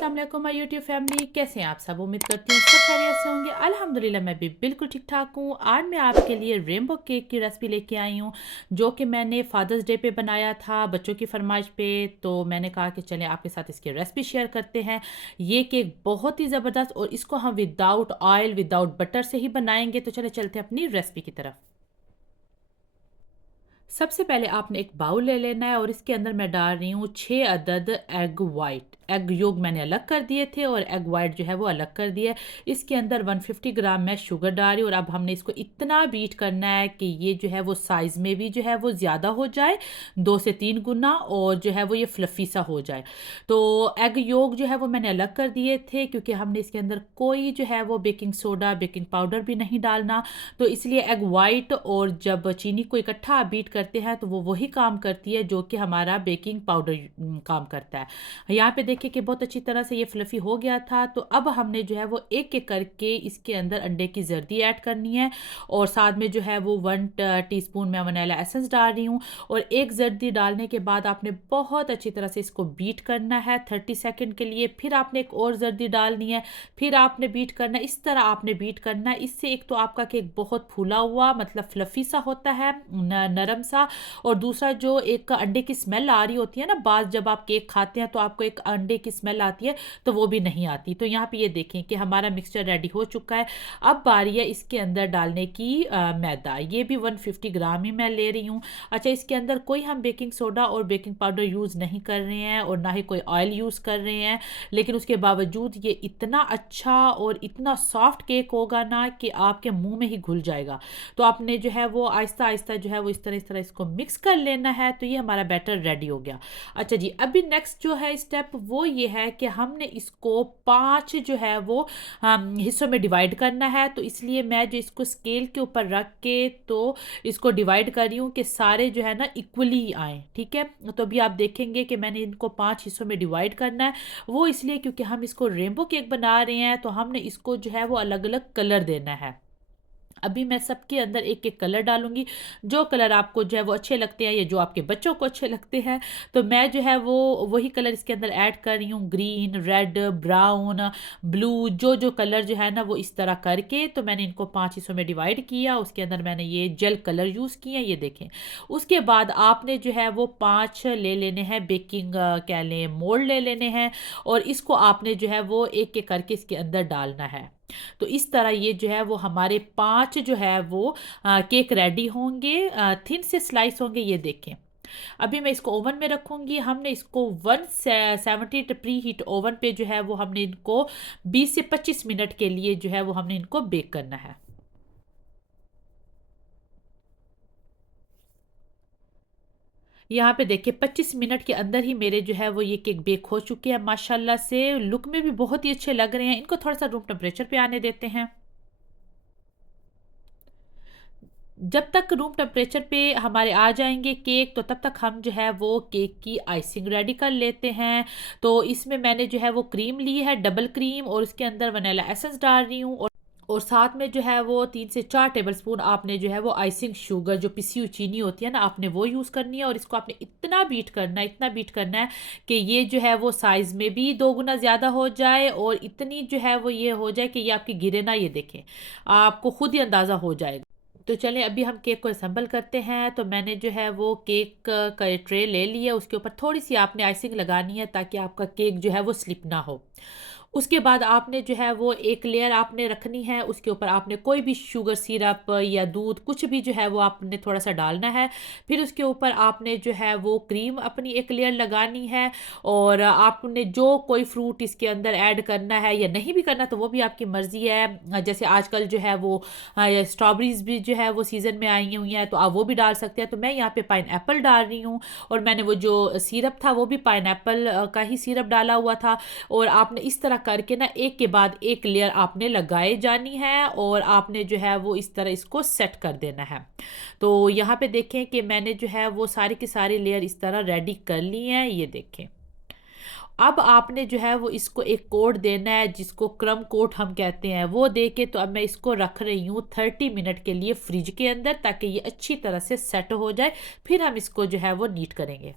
अस्सलाम वालेकुम my YouTube family, कैसे हैं आप सब। उम्मीद करती हूँ सब खैरियत से होंगे। अल्हम्दुलिल्लाह मैं भी बिल्कुल ठीक ठाक हूँ। आज मैं आपके लिए रेनबो केक की रेसिपी लेके आई हूँ, जो कि मैंने फादर्स डे पे बनाया था बच्चों की फरमाइश पे। तो मैंने कहा कि चलें आपके साथ इसकी रेसिपी शेयर करते हैं। ये केक बहुत ही ज़बरदस्त, और इसको हम विदाउट ऑयल विदाउट बटर से ही बनाएंगे। तो चले चलते हैं अपनी रेसिपी की तरफ। सबसे पहले आपने एक बाउल ले लेना है, और इसके अंदर मैं डाल रही हूँ 6 अदद एग वाइट। एग योग मैंने अलग कर दिए थे और एग वाइट जो है वो अलग कर दिया है। इसके अंदर 150 ग्राम मैं शुगर डाल रही हूँ, और अब हमने इसको इतना बीट करना है कि ये जो है वो साइज़ में भी जो है वो ज़्यादा हो जाए, 2 से 3 गुना, और जो है वो ये फ्लफ़ी सा हो जाए। तो एग योग जो है वो मैंने अलग कर दिए थे, क्योंकि हमने इसके अंदर कोई जो है वो बेकिंग सोडा बेकिंग पाउडर भी नहीं डालना। तो इसलिए एग वाइट और जब चीनी को इकट्ठा बीट करते हैं तो वो वही काम करती है जो कि हमारा बेकिंग पाउडर काम करता है। यहाँ पे देखिए कि बहुत अच्छी तरह से ये फ्लफ़ी हो गया था। तो अब हमने जो है वो एक एक करके इसके अंदर अंडे की जर्दी ऐड करनी है, और साथ में जो है वो 1 टीस्पून मैं वनीला एसेंस डाल रही हूँ। और एक जर्दी डालने के बाद आपने बहुत अच्छी तरह से इसको बीट करना है 30 सेकेंड के लिए। फिर आपने एक और जर्दी डालनी है, फिर आपने बीट करना है। इस तरह आपने बीट करना है। इससे एक तो आपका केक बहुत फूला हुआ मतलब फ्लफ़ी सा होता है, नरम सा, और दूसरा जो एक अंडे की स्मेल आ रही होती है ना, बाद जब आप केक खाते हैं तो आपको एक अंडे की स्मेल आती है, तो वो भी नहीं आती। तो यहाँ पे ये देखें कि हमारा मिक्सचर रेडी हो चुका है। अब बारी है इसके अंदर डालने की मैदा। ये भी 150 ग्राम ही मैं ले रही हूँ। अच्छा, इसके अंदर कोई हम बेकिंग सोडा और बेकिंग पाउडर यूज़ नहीं कर रहे हैं, और ना ही कोई ऑयल यूज़ कर रहे हैं, लेकिन उसके बावजूद ये इतना अच्छा और इतना सॉफ्ट केक होगा ना कि आपके मुंह में ही घुल जाएगा। तो आपने जो है वो आहिस्ता आहिस्ता जो है वो इस तरह इसको मिक्स कर लेना है। तो ये हमारा बैटर रेडी हो गया। अच्छा जी, अभी नेक्स्ट जो है स्टेप वो ये है कि हमने इसको 5 जो है वो हिस्सों में डिवाइड करना है। तो इसलिए मैं जो इसको स्केल के ऊपर रख के तो इसको डिवाइड कर रही हूँ कि सारे जो है ना इक्वली आए। ठीक है, तो अभी आप देखेंगे कि मैंने इनको 5 हिस्सों में डिवाइड करना है। वो इसलिए क्योंकि हम इसको रेनबो केक बना रहे हैं, तो हमने इसको जो है वो अलग अलग कलर देना है। अभी मैं सबके अंदर एक एक कलर डालूंगी, जो कलर आपको जो है वो अच्छे लगते हैं या जो आपके बच्चों को अच्छे लगते हैं। तो मैं जो है वो वही कलर इसके अंदर ऐड कर रही हूँ, ग्रीन, रेड, ब्राउन, ब्लू, जो जो कलर जो है ना वो इस तरह करके। तो मैंने इनको 5 हिस्सों में डिवाइड किया। उसके अंदर मैंने ये जेल कलर यूज़ किए हैं, ये देखें। उसके बाद आपने जो है वो 5 ले लेने हैं बेकिंग क्या लें मोल्ड ले लेने हैं, और इसको आपने जो है वो एक एक करके इसके अंदर डालना है। तो इस तरह ये जो है वो हमारे 5 जो है वो केक रेडी होंगे, थिन से स्लाइस होंगे, ये देखें। अभी मैं इसको ओवन में रखूंगी। हमने इसको 170 प्री हीट ओवन पे जो है वो हमने इनको 20 से 25 मिनट के लिए जो है वो हमने इनको बेक करना है। यहाँ पे देखिए 25 मिनट के अंदर ही मेरे जो है वो ये केक बेक हो चुके हैं। माशाल्लाह से लुक में भी बहुत ही अच्छे लग रहे हैं। इनको थोड़ा सा रूम टेम्परेचर पे आने देते हैं। जब तक रूम टेम्परेचर पे हमारे आ जाएंगे केक, तो तब तक हम जो है वो केक की आइसिंग रेडी कर लेते हैं। तो इसमें मैंने जो है वो क्रीम ली है, डबल क्रीम, और उसके अंदर वनीला एसेंस डाल रही हूँ, और साथ में जो है वो 3 से 4 टेबलस्पून आपने जो है वो आइसिंग शुगर, जो पिसी हुई चीनी होती है ना, आपने वो यूज़ करनी है। और इसको आपने इतना बीट करना है, इतना बीट करना है कि ये जो है वो साइज़ में भी 2 गुना ज़्यादा हो जाए, और इतनी जो है वो ये हो जाए कि ये आपकी गिरे ना। ये देखें, आपको खुद ही अंदाज़ा हो जाएगा। तो चलें अभी हम केक को असेंबल करते हैं। तो मैंने जो है वो केक का ट्रे ले लिया, उसके ऊपर थोड़ी सी आपने आइसिंग लगानी है ताकि आपका केक जो है वो स्लिप ना हो। उसके बाद आपने जो है वो एक लेयर आपने रखनी है, उसके ऊपर आपने कोई भी शुगर सिरप या दूध कुछ भी जो है वो आपने थोड़ा सा डालना है। फिर उसके ऊपर आपने जो है वो क्रीम अपनी एक लेयर लगानी है, और आपने जो कोई फ्रूट इसके अंदर ऐड करना है या नहीं भी करना तो वो भी आपकी मर्ज़ी है। जैसे आजकल जो है वो स्ट्रॉबेरीज भी जो है वो सीज़न में आई हुई हैं, तो आप वो भी डाल सकते हैं। तो मैं यहाँ पे पाइनएप्पल डाल रही हूँ, और मैंने वो जो सिरप था वो भी पाइनएप्पल का ही सिरप डाला हुआ था। और आपने इस तरह करके ना एक के बाद एक लेयर आपने लगाए जानी है, और आपने जो है वो इस तरह इसको सेट कर देना है। तो यहाँ पे देखें कि मैंने जो है वो सारी की सारी लेयर इस तरह रेडी कर ली हैं, ये देखें। अब आपने जो है वो इसको एक कोट देना है, जिसको क्रम कोट हम कहते हैं, वो दे के तो अब मैं इसको रख रही हूँ 30 मिनट के लिए फ्रिज के अंदर, ताकि ये अच्छी तरह से सेट हो जाए। फिर हम इसको जो है वो नीट करेंगे।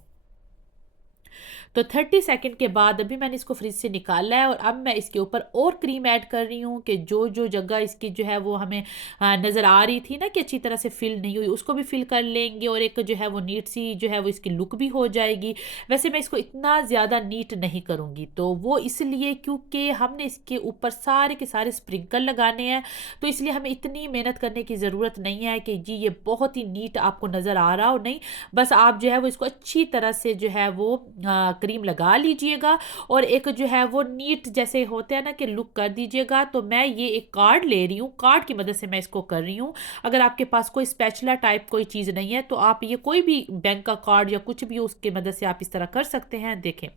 तो 30 सेकंड के बाद अभी मैंने इसको फ्रिज से निकाला है और अब मैं इसके ऊपर और क्रीम ऐड कर रही हूँ कि जो जो जगह इसकी जो है वो हमें नज़र आ रही थी ना कि अच्छी तरह से फिल नहीं हुई, उसको भी फिल कर लेंगे और एक जो है वो नीट सी जो है वो इसकी लुक भी हो जाएगी। वैसे मैं इसको इतना ज़्यादा नीट नहीं करूँगी, तो वो इसलिए क्योंकि हमने इसके ऊपर सारे के सारे स्प्रिंकल लगाने हैं, तो इसलिए हमें इतनी मेहनत करने की ज़रूरत नहीं है कि जी ये बहुत ही नीट आपको नज़र आ रहा हो, नहीं। बस आप जो है वो इसको अच्छी तरह से जो है वो क्रीम लगा लीजिएगा और एक जो है वो नीट जैसे होते हैं ना कि लुक कर दीजिएगा। तो मैं ये एक कार्ड ले रही हूँ, कार्ड की मदद से मैं इसको कर रही हूँ। अगर आपके पास कोई स्पैचुला टाइप कोई चीज़ नहीं है तो आप ये कोई भी बैंक का कार्ड या कुछ भी उसकी मदद से आप इस तरह कर सकते हैं। देखें,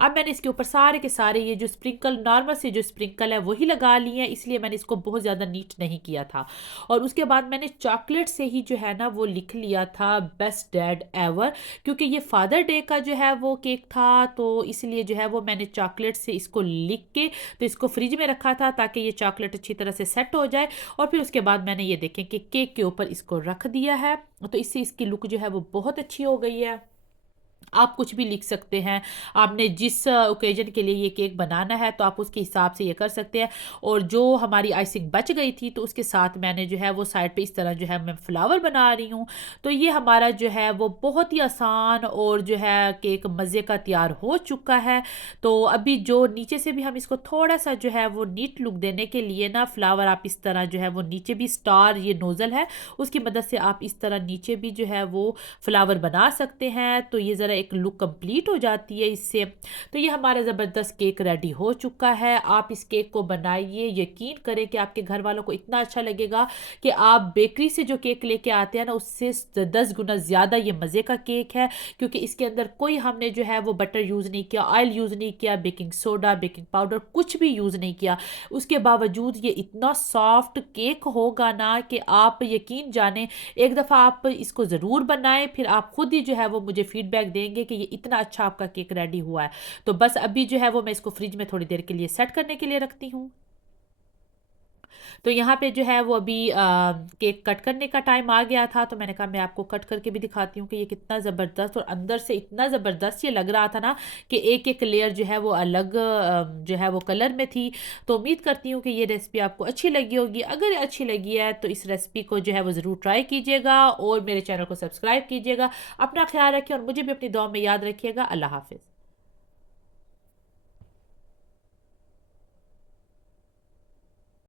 अब मैंने इसके ऊपर सारे के सारे ये जो स्प्रिंकल नॉर्मल से जो स्प्रिंकल है वही लगा लिए हैं, इसलिए मैंने इसको बहुत ज़्यादा नीट नहीं किया था। और उसके बाद मैंने चॉकलेट से ही जो है ना वो लिख लिया था बेस्ट डैड एवर, क्योंकि ये फादर डे का जो है वो केक था, तो इसलिए जो है वो मैंने चॉकलेट से इसको लिख के तो इसको फ्रिज में रखा था ताकि ये चॉकलेट अच्छी तरह से सेट हो जाए। और फिर उसके बाद मैंने ये देखें कि केक के ऊपर इसको रख दिया है, तो इससे इसकी लुक जो है वो बहुत अच्छी हो गई है। आप कुछ भी लिख सकते हैं, आपने जिस ओकेजन के लिए ये केक बनाना है तो आप उसके हिसाब से ये कर सकते हैं। और जो हमारी आइसिंग बच गई थी तो उसके साथ मैंने जो है वो साइड पे इस तरह जो है मैं फ्लावर बना रही हूँ। तो ये हमारा जो है वो बहुत ही आसान और जो है केक मज़े का तैयार हो चुका है। तो अभी जो नीचे से भी हम इसको थोड़ा सा जो है वो नीट लुक देने के लिए ना फ्लावर आप इस तरह जो है वो नीचे भी स्टार ये नोज़ल है उसकी मदद से आप इस तरह नीचे भी जो है वो फ्लावर बना सकते हैं, तो ये ज़रा एक लुक कंप्लीट हो जाती है इससे। तो ये हमारा ज़बरदस्त केक रेडी हो चुका है। आप इस केक को बनाइए, यकीन करें कि आपके घर वालों को इतना अच्छा लगेगा कि आप बेकरी से जो केक लेके आते हैं ना उससे 10 गुना ज़्यादा ये मज़े का केक है, क्योंकि इसके अंदर कोई हमने जो है वो बटर यूज़ नहीं किया, ऑयल यूज़ नहीं किया, बेकिंग सोडा बेकिंग पाउडर कुछ भी यूज़ नहीं किया। उसके बावजूद ये इतना सॉफ्ट केक होगा ना कि आप यकीन जाने, एक दफ़ा आप इसको ज़रूर बनाएं, फिर आप खुद ही जो है वो मुझे फीडबैक देंगे कि ये इतना अच्छा आपका केक रेडी हुआ है। तो बस अभी जो है वो मैं इसको फ्रिज में थोड़ी देर के लिए सेट करने के लिए रखती हूँ। तो यहाँ पे जो है वो अभी केक कट करने का टाइम आ गया था, तो मैंने कहा मैं आपको कट करके भी दिखाती हूँ कि ये कितना ज़बरदस्त और अंदर से इतना ज़बरदस्त ये लग रहा था ना कि एक एक लेयर जो है वो अलग जो है वो कलर में थी। तो उम्मीद करती हूँ कि ये रेसिपी आपको अच्छी लगी होगी। अगर अच्छी लगी है तो इस रेसिपी को जो है वो ज़रूर ट्राई कीजिएगा और मेरे चैनल को सब्सक्राइब कीजिएगा। अपना ख्याल रखिए और मुझे भी अपनी दुआ में याद रखिएगा। अल्लाह हाफिज़।